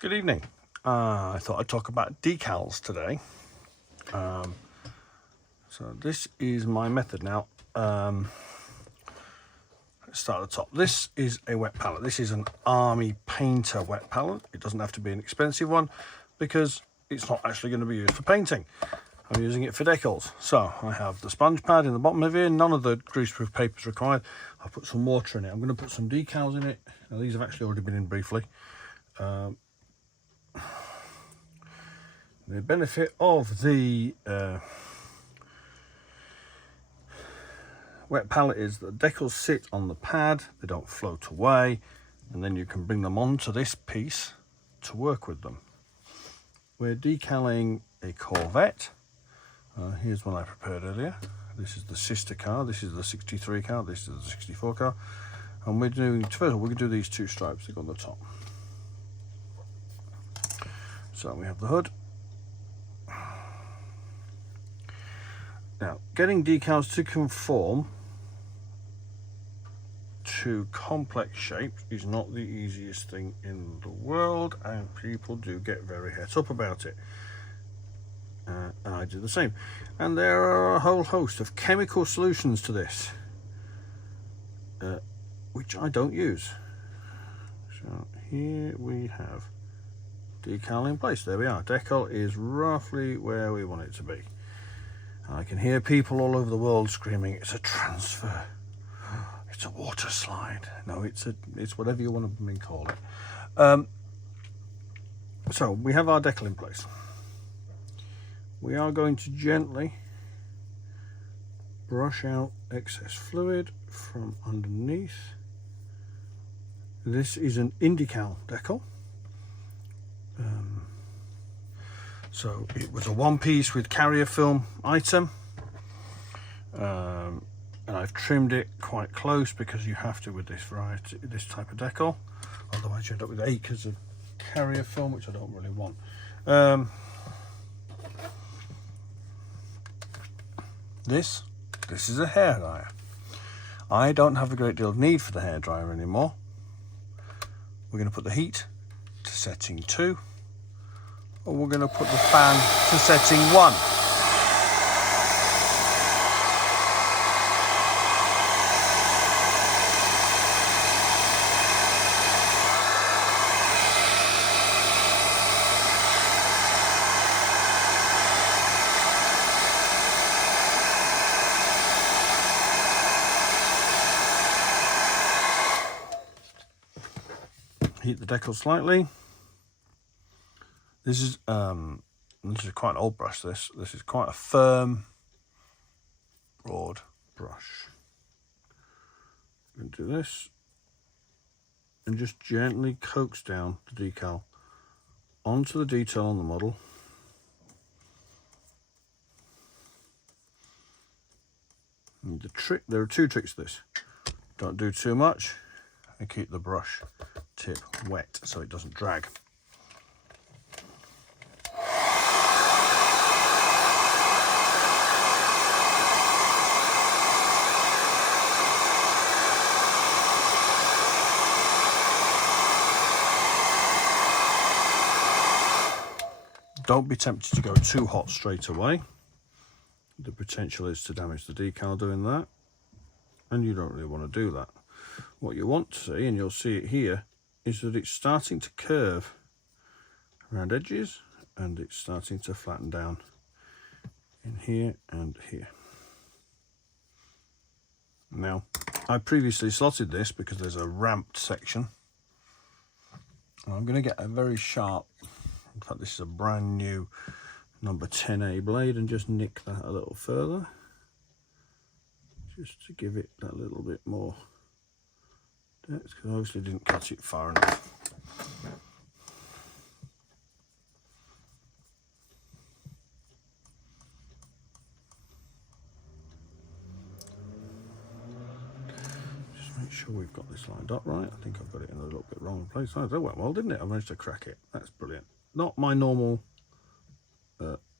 Good evening. I thought I'd talk about decals today. So this is my method now. Let's start at the top. This is a wet palette. This is an Army Painter wet palette. It doesn't have to be an expensive one because it's not actually going to be used for painting. I'm using it for decals. So I have the sponge pad in the bottom of here. None of the greaseproof paper is required. I'll put some water in it. I'm going to put some decals in it. Now, these have actually already been in briefly. The benefit of the wet palette is that the decals sit on the pad, they don't float away, and then you can bring them onto this piece to work with them. We're decaling a Corvette. Here's one I prepared earlier. This is the sister car, this is the 63 car, this is the 64 car. And we're doing, first of all, we're going to do these two stripes that go on the top. So we have the hood. Now, getting decals to conform to complex shapes is not the easiest thing in the world, and people do get very het up about it. And I do the same. And there are a whole host of chemical solutions to this, which I don't use. So here we have decal in place. There we are. Decal is roughly where we want it to be. I can hear people all over the world screaming, it's a transfer, it's a water slide. No, it's whatever you want to call it. So we have our decal in place. We are going to gently brush out excess fluid from underneath. This is an Decal decal. So it was a one piece with carrier film item, and I've trimmed it quite close because you have to with this variety, this type of decal, otherwise you end up with acres of carrier film, which I don't really want. This is a hairdryer. I don't have a great deal of need for the hairdryer anymore. We're going to put the heat to setting 2. Or we're going to put the fan to setting 1. Heat the decal slightly. This is quite an old brush. This is quite a firm, broad brush. I'm going to do this and just gently coax down the decal onto the detail on the model. And there are two tricks to this. Don't do too much and keep the brush tip wet so it doesn't drag. Don't be tempted to go too hot straight away. The potential is to damage the decal doing that, and you don't really want to do that. What you want to see, and you'll see it here, is that it's starting to curve around edges and it's starting to flatten down in here and here. Now, I previously slotted this because there's a ramped section. I'm going to get a very sharp, in fact this is a brand new number 10A blade, and just nick that a little further, just to give it that little bit more depth, because I obviously didn't cut it far enough. Just make sure we've got this lined up right. I think I've got it in a little bit wrong place. Oh, that went well, didn't it? I managed to crack it. That's brilliant. Not my normal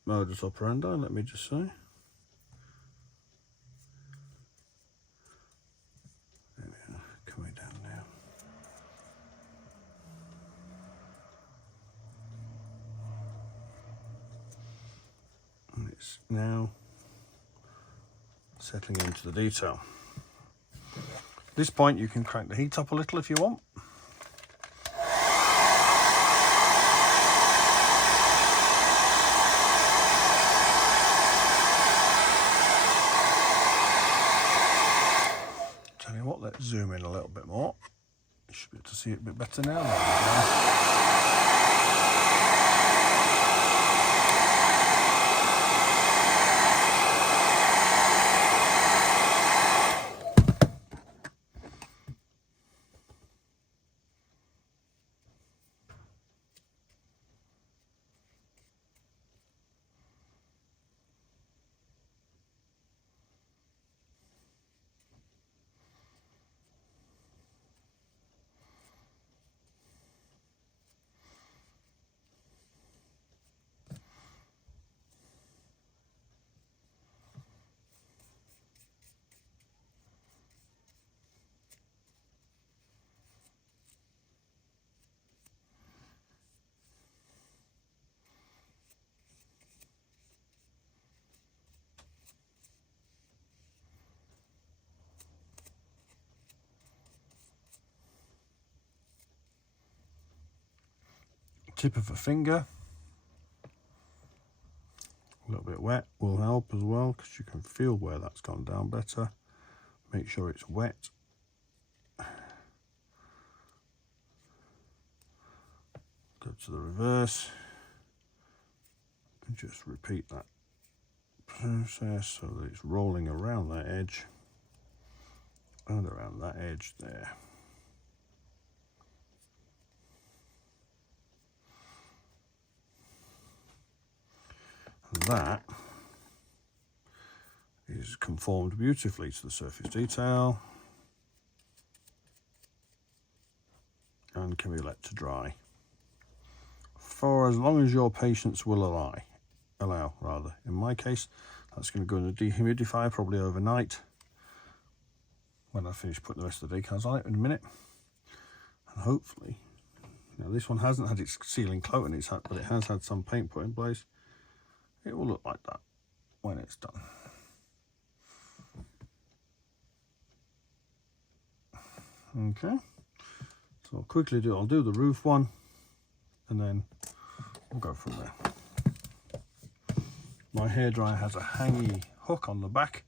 modus operandi, let me just say. There we are, coming down now. it's now settling into the detail. At this point you can crank the heat up a little if you want. Tell you what, let's zoom in a little bit more. You should be able to see it a bit better now. There we go. Tip of a finger, a little bit wet will help as well, because you can feel where that's gone down better. Make sure it's wet. Go to the reverse and just repeat that process so that it's rolling around that edge and around that edge there. And that is conformed beautifully to the surface detail and can be let to dry for as long as your patience will allow. In my case, that's going to go in the dehumidifier probably overnight when I finish putting the rest of the decals on it in a minute. And hopefully, this one hasn't had its sealing coat in its hat, but it has had some paint put in place. It will look like that when it's done. Okay, so I'll do the roof one and then we'll go from there. My hairdryer has a hangy hook on the back,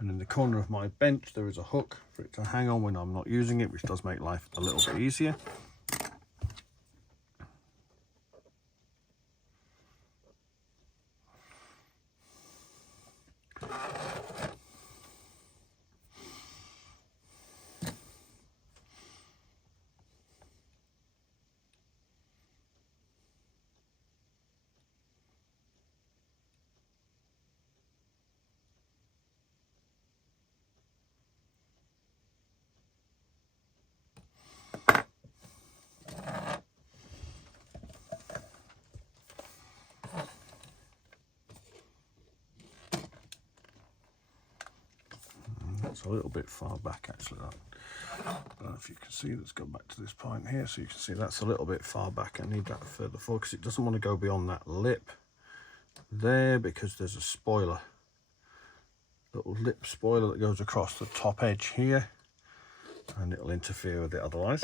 and in the corner of my bench there is a hook for it to hang on when I'm not using it, which does make life a little bit easier. It's a little bit far back actually. I don't know if you can see, let's go back to this point here so you can see that's a little bit far back. I need that further forward because it doesn't want to go beyond that lip there, because there's a spoiler, little lip spoiler that goes across the top edge here, and it'll interfere with it otherwise.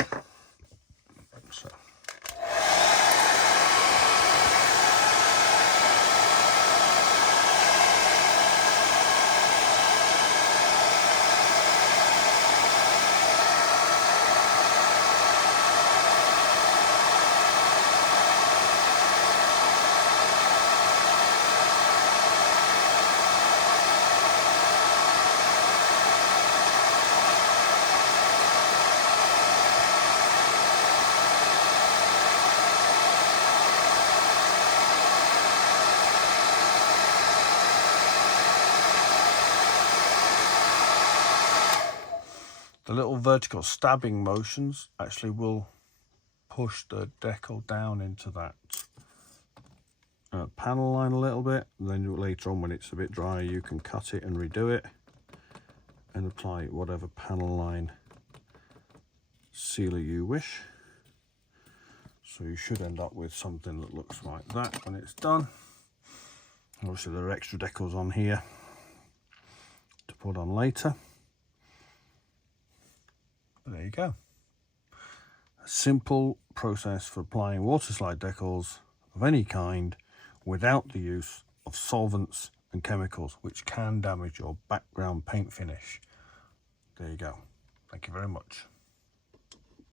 So the little vertical stabbing motions actually will push the decal down into that panel line a little bit, and then later on when it's a bit drier you can cut it and redo it and apply whatever panel line sealer you wish. So you should end up with something that looks like that when it's done. Obviously there are extra decals on here to put on later. But there you go. A simple process for applying water slide decals of any kind without the use of solvents and chemicals, which can damage your background paint finish. There you go. Thank you very much.